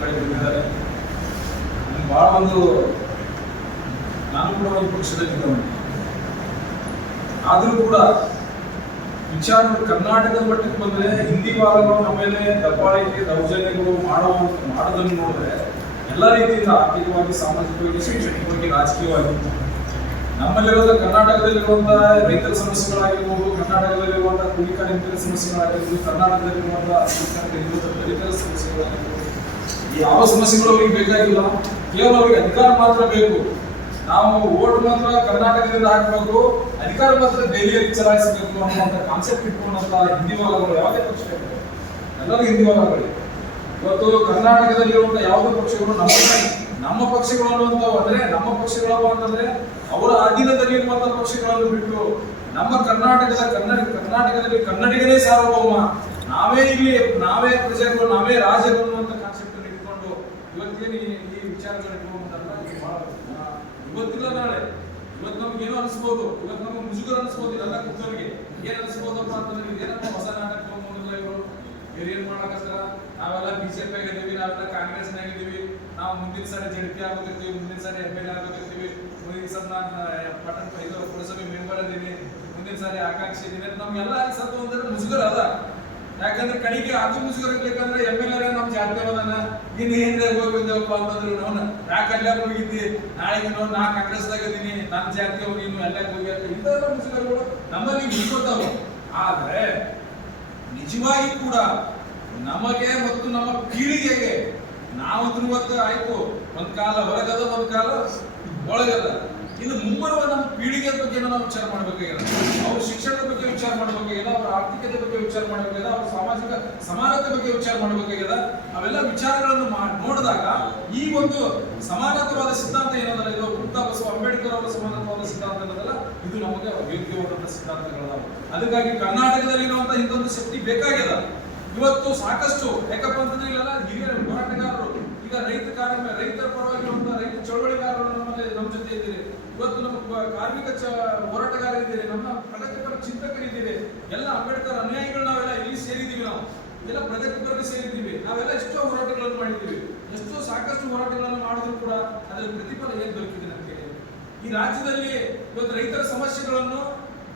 ಕಡೆ ಬಂದಿದ್ದಾರೆ. ಬಹಳ ಒಂದು ನಾನು ಕೂಡ ಒಂದು ಪಕ್ಷದಲ್ಲಿದ್ದವನು, ಆದರೂ ಕೂಡ ವಿಚಾರ ಕರ್ನಾಟಕದ ಮಟ್ಟಕ್ಕೆ ಬಂದರೆ ಹಿಂದಿ ವಾರಗಳು ನಮ್ಮ ಮೇಲೆ ದಬ್ಬಾಳಿಕೆ ದೌರ್ಜನ್ಯಗಳು ಮಾಡೋದನ್ನು ನೋಡಿದ್ರೆ ಎಲ್ಲ ರೀತಿಯಿಂದ ಆರ್ಥಿಕವಾಗಿ, ಸಾಮಾಜಿಕವಾಗಿ, ಶೈಕ್ಷಣಿಕವಾಗಿ, ರಾಜಕೀಯವಾಗಿ ನಮ್ಮಲ್ಲಿರುವಂಥ ಕರ್ನಾಟಕದಲ್ಲಿರುವಂತಹ ರೈತರ ಸಮಸ್ಯೆಗಳಾಗಿರ್ಬೋದು, ಕರ್ನಾಟಕದಲ್ಲಿರುವಂತಹ ಕೂಲಿ ಕಾರ್ಮಿಕರ ಸಮಸ್ಯೆಗಳಾಗಿರ್ಬೋದು, ಕರ್ನಾಟಕದಲ್ಲಿರುವಂತಹ ದಲಿತರ ಸಮಸ್ಯೆಗಳಾಗಿರ್ಬೋದು, ಯಾವ ಸಮಸ್ಯೆಗಳು ಅವ್ರಿಗೆ ಬೇಕಾಗಿಲ್ಲ. ಕೇವಲ ಅವರಿಗೆ ಅಧಿಕಾರ ಮಾತ್ರ ಬೇಕು. ನಾವು ಓಟ್ ಮಾತ್ರ ಕರ್ನಾಟಕದಿಂದ ಹಾಕಬೇಕು, ಅಧಿಕಾರ ಮಾತ್ರ ದೆಹಲಿಯಲ್ಲಿ ಚಲಾಯಿಸಬೇಕು ಅನ್ನುವಂಥ ಕಾನ್ಸೆಪ್ಟ್ ಇಟ್ಕೊಂಡಂತ ಹಿಂದಿವಾದಗಳು ಯಾವುದೇ ಪಕ್ಷ ಇರ್ತದೆ, ಎಲ್ಲರೂ ಹಿಂದಿವಾದಗಳು. ಇವತ್ತು ಕರ್ನಾಟಕದಲ್ಲಿರುವಂತಹ ಯಾವುದೇ ಪಕ್ಷಗಳು ನಮ್ಮ ಪಕ್ಷಗಳು ಅನ್ನುವಂಥವು ಅಂದ್ರೆ ನಮ್ಮ ಪಕ್ಷಗಳಪ್ಪ ಅಂತಂದ್ರೆ ಅವರ ಅಧೀನದಲ್ಲಿರುವಂತಹ ಪಕ್ಷಗಳನ್ನು ಬಿಟ್ಟು ನಮ್ಮ ಕರ್ನಾಟಕದಲ್ಲಿ ಕನ್ನಡಿಗರೇ ಸಾರ್ವಭೌಮ, ನಾವೇ ಪ್ರಜೆಗಳು, ನಾವೇ ರಾಜರು ಅನ್ನುವಂಥ ಕಾನ್ಸೆಪ್ಟ್ ಅನ್ನು ಇಟ್ಕೊಂಡು ಇವತ್ತೇನು ಈ ವಿಚಾರಗಳು ಇಟ್ಕೊಂಡ್ಬಂದಲ್ಲ, ಇವತ್ತಿಲ್ಲ ನಾಳೆ. ಇವತ್ತು ನಮ್ಗೆ ಏನೋ ಅನಿಸ್ಬೋದು, ಇವತ್ತು ನಮ್ಗೆ ಮುಜುಗರ ಅನಿಸ್ಬೋದು, ಇದೆಲ್ಲ ಕೂತವರಿಗೆ ಏನ್ ಅನಿಸ್ಬೋದಪ್ಪ ಅಂತಂದ್ರೆ ಏನಪ್ಪ ಹೊಸ ನಾಟಕ ತಗೊಂಡಿಲ್ಲ ಇವರು ಏನ್ ಮಾಡಕತ್ತಾರ, ನಾವೆಲ್ಲ ಬಿಜೆಪಿ ಆಗಿದ್ದೀವಿ, ನಾವೆಲ್ಲ ಕಾಂಗ್ರೆಸ್ನಾಗ ಇದೀವಿ, ನಾವು ಮುಂದಿನ ಸಾರಿ ಜೆಡಿಪಿ ಆಗೋದಿರ್ತೀವಿ, ಮುಂದಿನ ಸಾರಿ MLA ಆಗೋದಿರ್ತೀವಿ, ಮುಂದಿನ ಸಾರಿ ನಾನು ಪುರಸಭೆ ಮೆಂಬರ್ ಇದೀನಿ, ಮುಂದಿನ ಸಾರಿ ಆಕಾಂಕ್ಷಿ ಇದೀನಿ, ನಮ್ಗೆಲ್ಲ ಸತ್ತು ಅಂದ್ರೆ ಮುಜುಗರ ಅದ. ಯಾಕಂದ್ರೆ ಕಡೆಗೆ ಅದು ಮುಜುಗರ ಇರ್ಬೇಕಂದ್ರೆ MLA ನಮ್ ಜಾತಿ ಅವನ ಇನ್ನು ಹಿಂದೆ ಹೋಗಿದ್ದೇವಪ್ಪ ಅಂತಂದ್ರೆ ನಾವು ಯಾಕೆ ಅಲ್ಲಾಗ ಹೋಗಿದ್ದಿ, ನಾಳೆ ನಾ ಕಾಂಗ್ರೆಸ್ದಾಗ ಇದೀನಿ, ನನ್ನ ಜಾತಿ ಅವ್ರು ನೀನು ಎಲ್ಲ ಹೋಗಿ ಇಂಥವೆಲ್ಲ ಮುಜುಗರಗಳು ನಮ್ಮಲ್ಲಿ ಇಟ್ಕೊತಾವ. ಆದ್ರೆ ನಿಜವಾಗಿ ಕೂಡ ನಮಗೆ ಮತ್ತು ನಮ್ಮ ಪೀಳಿಗೆಗೆ ನಾವಂತೂ ಇವತ್ತು ಆಯ್ತು, ಒಂದ್ ಕಾಲ ಹೊರಗದ, ಒಂದ್ ಕಾಲ ಒಳಗದ, ಇನ್ನು ಮುಂಬರುವ ನಮ್ಮ ಪೀಳಿಗೆ ಬಗ್ಗೆ ನಾವು ವಿಚಾರ ಮಾಡ್ಬೇಕಾಗಿದೆ. ಅವ್ರ ಶಿಕ್ಷಣದ ಬಗ್ಗೆ ವಿಚಾರ ಮಾಡ್ಬೇಕಾಗಿದೆ, ಅವ್ರ ಆರ್ಥಿಕತೆ ಬಗ್ಗೆ ವಿಚಾರ ಮಾಡ್ಬೇಕಾಗಿದೆ, ಅವ್ರ ಸಾಮಾಜಿಕ ಸಮಾನತೆ ಬಗ್ಗೆ ವಿಚಾರ ಮಾಡ್ಬೇಕಾಗಿದೆ. ಅವೆಲ್ಲ ವಿಚಾರಗಳನ್ನು ನೋಡಿದಾಗ ಈ ಒಂದು ಸಮಾನತವಾದ ಸಿದ್ಧಾಂತ ಏನದಲ್ಲ, ಇದು ಡಾ. ಬಸವ ಅಂಬೇಡ್ಕರ್ ಅವರ ಸಮಾನತವಾದ ಸಿದ್ಧಾಂತ ಏನದಲ್ಲ, ಇದು ನಮಗೆ ಯೋಗ್ಯವಾದಂತಹ ಸಿದ್ಧಾಂತಗಳದಾವ. ಅದಕ್ಕಾಗಿ ಕರ್ನಾಟಕದಲ್ಲಿ ಇರುವಂತಹ ಇಂಥೊಂದು ಶಕ್ತಿ ಬೇಕಾಗ್ಯದ ಇವತ್ತು ಸಾಕಷ್ಟು. ಯಾಕಪ್ಪ ಅಂತಂದ್ರೆ ಇಲ್ಲೆಲ್ಲ ಹಿರಿಯ ಹೋರಾಟಗಾರರು, ಈಗ ರೈತರ ಪರವಾಗಿರುವಂತಹ ರೈತ ಚಳವಳಿಗಾರರು ನಮ್ಮ ಜೊತೆ ಇದ್ದೀರಿ, ಇವತ್ತು ನಮ್ಮ ಕಾರ್ಮಿಕ ಹೋರಾಟಗಾರರಿದ್ದೀರಿ, ನಮ್ಮ ಪ್ರಗತಿಪರ ಚಿಂತಕರಿದ್ದೀರಿ, ಎಲ್ಲ ಅಂಬೇಡ್ಕರ್ ಅನುಯಾಯಿಗಳು ನಾವೆಲ್ಲ ಇಲ್ಲಿ ಸೇರಿದ್ದೀವಿ. ನಾವು ಎಲ್ಲ ಪ್ರಗತಿಪರಲ್ಲಿ ಸೇರಿದ್ದೀವಿ. ನಾವೆಲ್ಲ ಎಷ್ಟೋ ಹೋರಾಟಗಳನ್ನು ಮಾಡಿದ್ದೀವಿ, ಎಷ್ಟೋ ಸಾಕಷ್ಟು ಹೋರಾಟಗಳನ್ನು ಮಾಡಿದ್ರು ಕೂಡ ಅದರ ಪ್ರತಿಫಲ ಏನ್ ದೊರಕಿದೆ ನಮಗೆ? ಈ ರಾಜ್ಯದಲ್ಲಿ ಇವತ್ತು ರೈತರ ಸಮಸ್ಯೆಗಳನ್ನು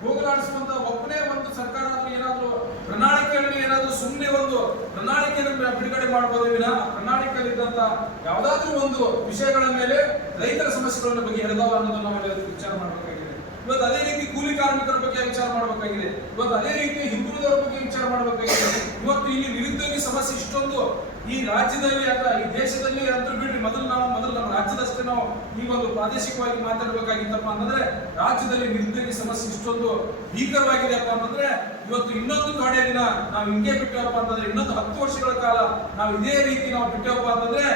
ಹೋಗಲಾಡಿಸುವಂತ ಒಬ್ಬನೇ ಒಂದು ಸರ್ಕಾರ ಏನಾದ್ರು ಪ್ರಣಾಳಿಕೆಯಲ್ಲಿ ಏನಾದ್ರು ಸುಮ್ಮನೆ ಒಂದು ಪ್ರಣಾಳಿಕೆಯನ್ನು ಬಿಡುಗಡೆ ಮಾಡಬಹುದು ವಿನ ಪ್ರಣಾಳಿಕೆಯಲ್ಲಿದ್ದಂತ ಯಾವುದಾದ್ರೂ ಒಂದು ವಿಷಯಗಳ ಮೇಲೆ ರೈತರ ಸಮಸ್ಯೆಗಳನ್ನು ಬಗೆಹರಿದಾವ ಅನ್ನೋದನ್ನ ನಾವೆಲ್ಲ ವಿಚಾರ ಮಾಡಬೇಕಾಗಿದೆ. ಇವತ್ತು ಅದೇ ರೀತಿ ಕೂಲಿ ಕಾರ್ಮಿಕರ ಬಗ್ಗೆ ವಿಚಾರ ಮಾಡಬೇಕಾಗಿದೆ, ಇವತ್ತು ಅದೇ ರೀತಿ ಹಿಂದುಳಿದವರ ಬಗ್ಗೆ ವಿಚಾರ ಮಾಡಬೇಕಾಗಿದೆ. ಇವತ್ತು ಇಲ್ಲಿ ನಿರುದ್ಯೋಗಿ ಸಮಸ್ಯೆ ಇಷ್ಟೊಂದು ಈ ರಾಜ್ಯದಲ್ಲಿ ಅಥವಾ ಈ ದೇಶದಲ್ಲಿ ಅಂತ ಬಿಡ್ರಿ, ಮೊದಲು ನಮ್ಮ ರಾಜ್ಯದಷ್ಟೇ ನಾವು ಈ ಒಂದು ಪ್ರಾದೇಶಿಕವಾಗಿ ಮಾತಾಡಬೇಕಾಗಿತ್ತಪ್ಪ ಅಂತಂದ್ರೆ ರಾಜ್ಯದಲ್ಲಿ ನಿರುದ್ಯೋಗಿ ಸಮಸ್ಯೆ ಇಷ್ಟೊಂದು ಭೀಕರವಾಗಿದೆಯಪ್ಪ ಅಂತಂದ್ರೆ ಇವತ್ತು ಇನ್ನೊಂದು ಕಡೆ ದಿನ ನಾವು ಹಿಂಗೆ ಬಿಟ್ಟವಪ್ಪ ಅಂತಂದ್ರೆ ಇನ್ನೊಂದು 10 ವರ್ಷಗಳ ಕಾಲ ನಾವು ಇದೇ ರೀತಿ ನಾವು ಬಿಟ್ಟವಪ್ಪ ಅಂತಂದ್ರೆ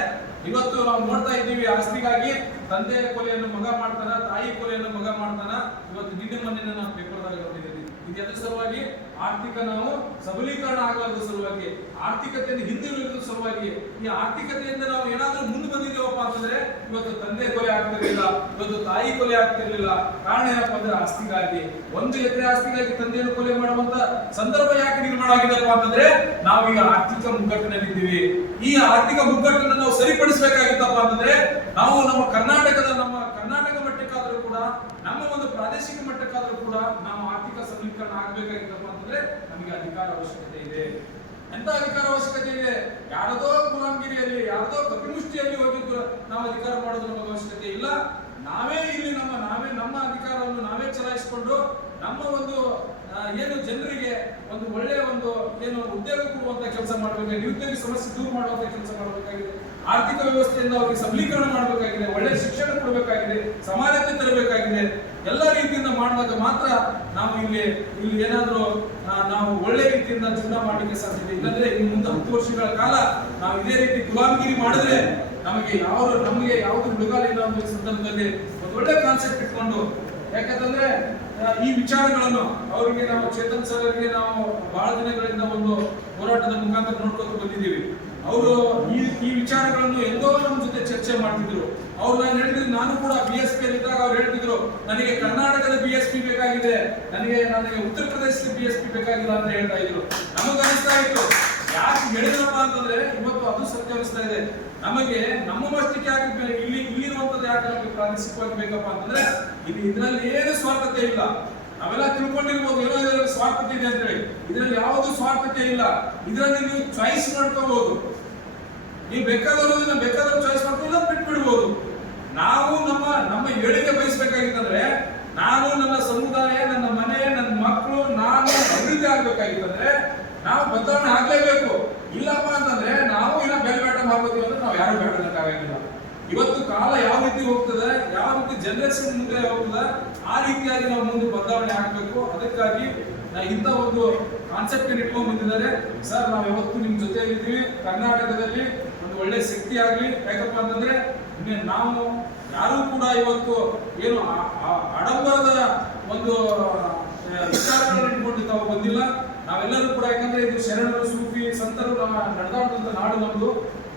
ಇವತ್ತು ನಾವು ನೋಡ್ತಾ ಇದ್ದೀವಿ, ಆಸ್ತಿಗಾಗಿ ತಂದೆ ಕೊಲೆಯನ್ನು ಮಗ ಮಾಡ್ತಾನ, ತಾಯಿ ಕೊಲೆಯನ್ನು ಮಗ ಮಾಡ್ತಾನ. ಇವತ್ತು ಮೊನ್ನೆ ನಾವು ಪೇಪರ್ದಾಗ ನೋಡಿದ್ದೀವಿ. ಇದು ಎದ್ರ ಸಲುವಾಗಿ? ಆರ್ಥಿಕ ನಾವು ಸಬಲೀಕರಣ ಆಗೋದ್ರ ಸಲುವಾಗಿ, ಆರ್ಥಿಕತೆಯಿಂದ ಹಿಂದಿರುಗಿದ ಸಲುವಾಗಿ. ಈ ಆರ್ಥಿಕತೆಯಿಂದ ನಾವು ಏನಾದ್ರೂ ಮುಂದೆ ಬಂದಿದ್ದೇವಪ್ಪ ಅಂತಂದ್ರೆ ಇವತ್ತು ತಂದೆ ಕೊಲೆ ಆಗ್ತಿರ್ಲಿಲ್ಲ, ಇವತ್ತು ತಾಯಿ ಕೊಲೆ ಆಗ್ತಿರ್ಲಿಲ್ಲ. ಕಾರಣ ಏನಪ್ಪಾ ಅಂದ್ರೆ ಆಸ್ತಿಗಾಗಿ, 1 ಎಕರೆ ಆಸ್ತಿಗಾಗಿ ತಂದೆಯನ್ನು ಕೊಲೆ ಮಾಡುವಂತ ಸಂದರ್ಭ ಯಾಕೆ ನಿರ್ಮಾಣ ಆಗಿದೆಪ್ಪ ಅಂತಂದ್ರೆ ನಾವೀಗ ಆರ್ಥಿಕ ಮುಗ್ಗಟ್ಟಿನಲ್ಲಿದ್ದೀವಿ. ಈ ಆರ್ಥಿಕ ಮುಗ್ಗಟ್ಟನ್ನು ನಾವು ಸರಿಪಡಿಸಬೇಕಾಗಿತ್ತಪ್ಪ ಅಂತಂದ್ರೆ ನಾವು ನಮ್ಮ ಕರ್ನಾಟಕ ಮಟ್ಟಕ್ಕಾದ್ರೂ ಕೂಡ, ನಮ್ಮ ಒಂದು ಪ್ರಾದೇಶಿಕ ಮಟ್ಟಕ್ಕಾದ್ರೂ ಕೂಡ ನಾವು ಆರ್ಥಿಕ ಸಬಲೀಕರಣ ಆಗಬೇಕಾಗಿತ್ತಪ್ಪ ಅಂತಂದ್ರೆ ನಮಗೆ ಅಧಿಕಾರ ಅವಶ್ಯಕತೆ ಇದೆ. ಎಂತ ಅಧಿಕಾರ ಅವಶ್ಯಕತೆ ಇದೆ? ಯಾರದೋ ಗುಲಾಮಗಿರಿಯಲ್ಲಿ, ಯಾರದೋ ಕಪಿಮುಷ್ಟಿಯಲ್ಲಿ ಹೋಗಿದ್ದು ನಾವು ಅಧಿಕಾರ ಮಾಡೋದು ನಮಗೆ ಅವಶ್ಯಕತೆ ಇಲ್ಲ. ನಾವೇ ಇಲ್ಲಿ ನಮ್ಮ ಅಧಿಕಾರವನ್ನು ನಾವೇ ಚಲಾಯಿಸಿಕೊಂಡು ನಮ್ಮ ಒಂದು ಏನು ಜನರಿಗೆ ಒಂದು ಒಳ್ಳೆಯ ಒಂದು ಏನು ಉದ್ಯೋಗ ಕೊಡುವಂತ ಕೆಲಸ ಮಾಡಬೇಕಾಗಿದೆ, ನಿರುದ್ಯೋಗ ಸಮಸ್ಯೆ ದೂರ ಮಾಡುವಂತ ಕೆಲಸ ಮಾಡಬೇಕಾಗಿದೆ, ಆರ್ಥಿಕ ವ್ಯವಸ್ಥೆಯಿಂದ ಅವರಿಗೆ ಸಬಲೀಕರಣ ಮಾಡಬೇಕಾಗಿದೆ, ಒಳ್ಳೆಯ ಶಿಕ್ಷಣ ಕೊಡಬೇಕಾಗಿದೆ, ಸಮಾನತೆ ತರಬೇಕಾಗಿದೆ. ಎಲ್ಲ ರೀತಿಯಿಂದ ಮಾಡಿದಾಗ ಮಾತ್ರ ನಾವು ಇಲ್ಲಿ ಏನಾದ್ರೂ ನಾವು ಒಳ್ಳೆ ರೀತಿಯಿಂದ ಜೀವನ ಮಾಡಲಿಕ್ಕೆ ಸಾಧ್ಯತೆ. ಇಲ್ಲಂದ್ರೆ ಈ ಮುಂದೆ 10 ವರ್ಷಗಳ ಕಾಲ ನಾವು ಇದೇ ರೀತಿ ಗುಲಾಮಗಿರಿ ಮಾಡಿದ್ರೆ ನಮಗೆ ಯಾವುದು ಬಿಡುಗಾಲಿಲ್ಲ ಅನ್ನೋ ಸಂದರ್ಭದಲ್ಲಿ ಒಂದು ಒಳ್ಳೆ ಕಾನ್ಸೆಪ್ಟ್ ಇಟ್ಕೊಂಡು, ಯಾಕಂತಂದ್ರೆ ಈ ವಿಚಾರಗಳನ್ನು ಅವರಿಗೆ ನಾವು ಚೇತನ್ ಸರ್ ಅವರಿಗೆ ನಾವು ಬಹಳ ದಿನಗಳಿಂದ ಒಂದು ಹೋರಾಟದ ಮುಖಾಂತರ ನೋಡ್ಕೊಂಡು ಬಂದಿದ್ದೀವಿ. ಅವರು ಈ ವಿಚಾರಗಳನ್ನು ಎಂದೋ ನಮ್ಮ ಜೊತೆ ಚರ್ಚೆ ಮಾಡ್ತಿದ್ರು. ಅವ್ರು ನಾನು ಕೂಡ BSP ಇದ್ದಾಗ ಅವ್ರು ಹೇಳ್ತಿದ್ರು, ನನಗೆ ಕರ್ನಾಟಕದ BSP ಬೇಕಾಗಿದೆ, ನನಗೆ ಉತ್ತರ ಪ್ರದೇಶದ BSP ಬೇಕಾಗಿಲ್ಲ ಅಂತ ಹೇಳ್ತಾ ಇದ್ರು. ನಮಗ ಅನಿಸ್ತಾ ಇತ್ತು, ಯಾಕೆ ಹೇಳಿದ್ರಪ್ಪ ಅಂತಂದ್ರೆ ಇವತ್ತು ಅದು ಸತ್ಯ ಅನಿಸ್ತಾ ಇದೆ. ನಮಗೆ ನಮ್ಮ ಮಟ್ಟಿಗೆ ಯಾಕೆ ಇಲ್ಲಿರುವಂತದ್ದು ಯಾಕೆ ನಮಗೆ ಪ್ರಾದೇಶಿಕವಾಗಿ ಬೇಕಪ್ಪ ಅಂತಂದ್ರೆ ಇದರಲ್ಲಿ ಏನು ಸ್ವಾರ್ಥತೆ ಇಲ್ಲ. ನಾವೆಲ್ಲ ತಿಳ್ಕೊಂಡಿರ್ಬೋದು ಏನೋ ಇದರಲ್ಲಿ ಸ್ವಾರ್ಥತೆ ಇದೆ ಅಂತ ಹೇಳಿ. ಇದರಲ್ಲಿ ಯಾವುದು ಸ್ವಾರ್ಥತೆ ಇಲ್ಲ. ಇದರಲ್ಲಿ ನೀವು ಚಾಯ್ಸ್ ಮಾಡ್ಕೋಬಹುದು. ನೀವು ಬೇಕಾದವರು ಚಾಯ್ಸ್ ಮಾಡ್ಕೊಂಡು ಬಿಟ್ಬಿಡ್ಬೋದು. ನಾವು ನಮ್ಮ ಏಳಿಗೆ ಬಯಸ್ಬೇಕಾಗಿತ್ತಂದ್ರೆ, ನಾನು ನನ್ನ ಸಮುದಾಯ, ನನ್ನ ಮನೆ, ನನ್ನ ಮಕ್ಕಳು, ನಾನು ಅಭಿವೃದ್ಧಿ ಆಗ್ಬೇಕಾಗಿತ್ತಂದ್ರೆ ನಾವು ಬದಲಾವಣೆ ಆಗ್ಲೇಬೇಕು. ಇಲ್ಲಪ್ಪ ಅಂತಂದ್ರೆ ನಾವು ಇಲ್ಲ ಬೇಲ್ಬೇಟ ಮಾಡ್ಕೋತೀವಿ ಅಂದ್ರೆ ನಾವು ಯಾರು ಬೇಡಕ್ಕಾಗಿಲ್ಲ. ಇವತ್ತು ಕಾಲ ಯಾವ ರೀತಿ ಹೋಗ್ತದೆ, ಯಾವ ರೀತಿ ಜನರೇಷನ್ ಮುಂದೆ ಹೋಗ್ತದೆ, ಆ ರೀತಿಯಾಗಿ ನಾವು ಮುಂದೆ ಬದಲಾವಣೆ ಆಗ್ಬೇಕು. ಅದಕ್ಕಾಗಿ ಇಂಥ ಒಂದು ಕಾನ್ಸೆಪ್ಟ್ ಇಟ್ಕೊಂಡು ಬಂದಿದ್ದಾರೆ ಸರ್. ನಾವು ಯಾವತ್ತು ನಿಮ್ ಜೊತೆಯಲ್ಲಿದ್ದೀವಿ. ಕರ್ನಾಟಕದಲ್ಲಿ ಒಂದು ಒಳ್ಳೆ ಶಕ್ತಿ ಆಗ್ಲಿ. ಯಾಕಪ್ಪ ಅಂತಂದ್ರೆ ನಾವು ಯಾರು ಕೂಡ ಇವತ್ತು ಏನು ಆಡಂಬರದ ಒಂದು ವಿಚಾರಗಳನ್ನು ಇಟ್ಕೊಂಡು ನಾವು ಬಂದಿಲ್ಲ. ನಾವೆಲ್ಲರೂ ಕೂಡ, ಯಾಕಂದ್ರೆ ಇದು ಶರಣರು, ಸೂಫಿ ಸಂತರು ನಡೆದಾಡುವಂತ ನಾಡು ನಮ್ದು.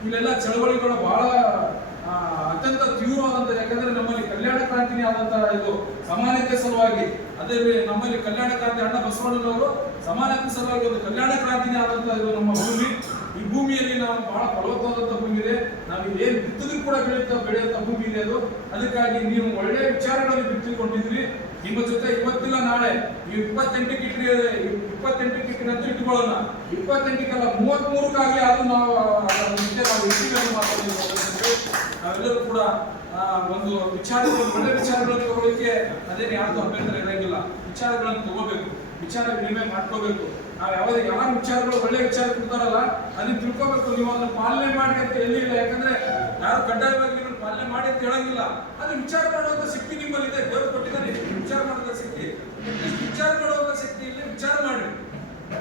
ಇಲ್ಲೆಲ್ಲ ಚಳವಳಿಗಳು ಬಹಳ ಅತ್ಯಂತ ತೀವ್ರವಾದಂತ, ಯಾಕಂದ್ರೆ ನಮ್ಮಲ್ಲಿ ಕಲ್ಯಾಣ ಕ್ರಾಂತಿನೇ ಆದಂತ ಇದು ಸಮಾನತೆ ಸಲುವಾಗಿ. ಅದೇ ನಮ್ಮಲ್ಲಿ ಕಲ್ಯಾಣ ಕ್ರಾಂತಿ ಅಣ್ಣ ಬಸವಣ್ಣನವರು ಸಮಾನತೆ ಸಲುವಾಗಿ ಒಂದು ಕಲ್ಯಾಣ ಕ್ರಾಂತಿನೇ ಆದಂತ ಇದು ನಮ್ಮ ಭೂಮಿ. ಈ ಭೂಮಿಯಲ್ಲಿ ನಾವು ಬಹಳ ಫಲವತ್ತಾದಂತ ಭೂಮಿ ಇದೆ. ನಾವು ಏನ್ ಬಿತ್ತಿದ್ರು ಕೂಡ ಬೆಳೆಯುವಂತ ಭೂಮಿ ಇದೆ ಅದು. ಅದಕ್ಕಾಗಿ ನೀವು ಒಳ್ಳೆಯ ವಿಚಾರಗಳನ್ನು ಬಿತ್ತಿಕೊಂಡಿದ್ರಿ. ನಿಮ್ಮ ಜೊತೆ ಇವತ್ತಿಲ್ಲ ನಾಳೆ ನೀವು 28ಕ್ಕೆ ಇಟ್ಟಿರಿ ಅಂತ ಇಟ್ಕೊಳ್ಳೋಣ. 28ಕ್ಕಲ್ಲ 33ಕ್ಕಾಗಲಿ ಅದು ನಾವು ನಾವೆಲ್ಲರೂ ಕೂಡ ಒಂದು ಒಳ್ಳೆ ವಿಚಾರಗಳನ್ನು ತಗೊಳ್ಳಿಕ್ಕೆ ಅದೇನು ಯಾರ್ದು ಅಭ್ಯಂತರ ಇರಂಗಿಲ್ಲ. ವಿಚಾರಗಳನ್ನು ತಗೋಬೇಕು, ವಿಚಾರ ವಿನಿಮಯ ಮಾಡ್ಕೋಬೇಕು. ನಾವು ಯಾರು ವಿಚಾರಗಳು ಒಳ್ಳೆ ವಿಚಾರ ಕೊಡ್ತಾರಲ್ಲ ಅದನ್ನ ತಿಳ್ಕೋಬೇಕು. ನೀವು ಅದನ್ನ ಪಾಲನೆ ಮಾಡಿ ಅಂತ ಎಲ್ಲಿ ಇಲ್ಲ. ಯಾಕಂದ್ರೆ ಯಾರು ಕಡ್ಡಾಯವಾಗಿ ನೀವು ಪಾಲನೆ ಮಾಡಿ ಅಂತ ಹೇಳಂಗಿಲ್ಲ. ಅದು ವಿಚಾರ ಮಾಡುವಂತ ಶಕ್ತಿ ನಿಮ್ಮಲ್ಲಿ ಇದೆ. ದೇವರು ಕೊಟ್ಟಿದ್ದಾನೆ ವಿಚಾರ ಮಾಡುವಂತ ಶಕ್ತಿ. ವಿಚಾರ ಮಾಡುವಂತ ಶಕ್ತಿ ಇಲ್ಲಿ ವಿಚಾರ ಮಾಡಿ.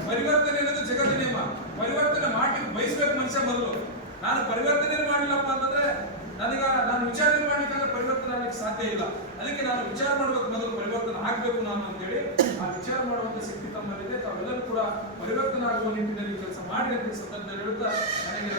ಪರಿವರ್ತನೆ ಅನ್ನೋದು ಜಗತ್ತಿನ ನಿಯಮ. ಪರಿವರ್ತನೆ ಮಾಡಿ ಬಯಸ್ಬೇಕು ಮನುಷ್ಯ ಮೊದಲು. ನಾನು ಪರಿವರ್ತನೆ ಮಾಡಿಲ್ಲಪ್ಪ ಅಂತಂದ್ರೆ ನಾನು ವಿಚಾರ ಮಾಡ್ಲಿಕ್ಕೆ ಪರಿವರ್ತನೆ ಆಗ್ಲಿಕ್ಕೆ ಸಾಧ್ಯ ಇಲ್ಲ. ಅದಕ್ಕೆ ನಾನು ವಿಚಾರ ಮಾಡ್ಬೇಕು, ಮೊದಲು ಪರಿವರ್ತನೆ ಆಗ್ಬೇಕು ನಾನು ಅಂತೇಳಿ ಆ ವಿಚಾರ ಮಾಡುವಂತ ಶಕ್ತಿ ತಮ್ಮಲ್ಲಿದೆ. ತಾವೆಲ್ಲರೂ ಕೂಡ ಪರಿವರ್ತನೆ ಆಗುವ ನಿಟ್ಟಿನಲ್ಲಿ ಕೆಲಸ ಮಾಡಿ ಅಂತ ಸಂದರ್ಭದಲ್ಲಿ ಹೇಳುತ್ತಾ ನನಗೆ